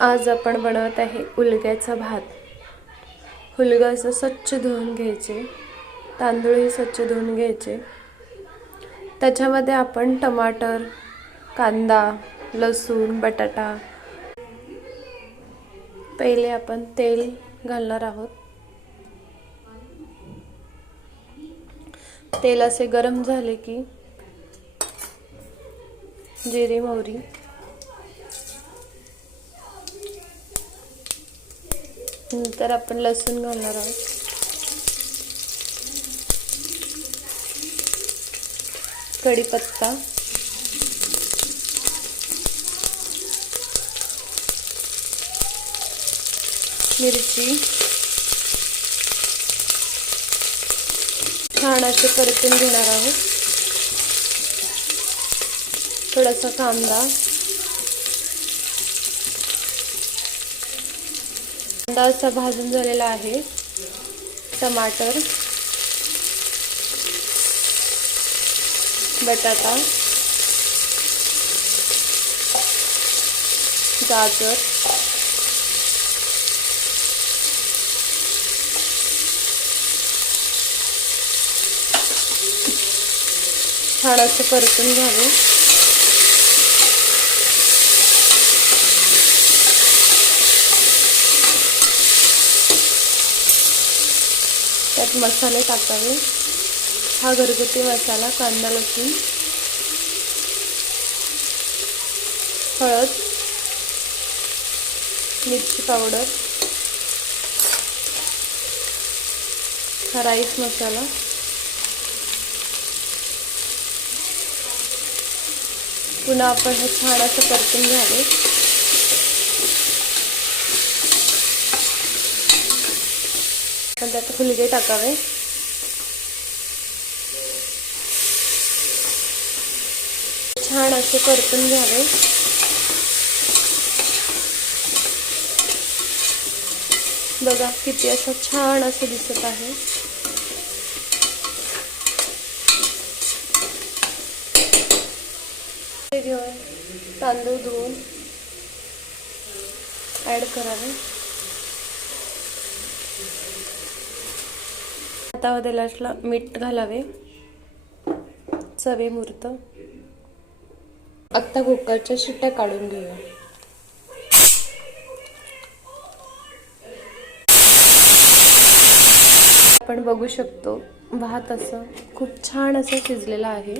आज आपण बनवत आहे उलग्याचा भात। हुलगा असं स्वच्छ धुवून घ्यायचे, तांदूळही स्वच्छ धुवून घ्यायचे। त्याच्यामध्ये आपण टमाटर, कांदा, लसूण, बटाटा, पहिले आपण तेल घालणार आहोत। तेल असे गरम झाले की जिरे, मोहरी, नंतर आपण लसूण घालणार आहोत। कढीपत्ता, मिरची छान असे परतून घेणार आहोत। थोडासा कांदा असा भाजून झालेला आहे। टमाटर, बटाटा, गाजर, छान असे परतून घ्यावे। त्यात मसाले टाकावे। हा घरगुती मसाला, कांदा, लसूण, हळद, मिरची पावडर, हा राईस मसाला, पुन्हा आपण हे छान असं परतून घ्यावे। त्यात हुलगे टाकावे। छान असे परतून घ्यावे। बघा किती असं छान असं दिसत आहे। घेऊन तांदूळ धुवून ऍड करावे। हातामध्ये लास्टला मीठ घालावे चवीपुरतं। आता कुकरच्या शिट्ट्या काढून घेऊया। आपण बघू शकतो भात असं खूप छान असं शिजलेला आहे।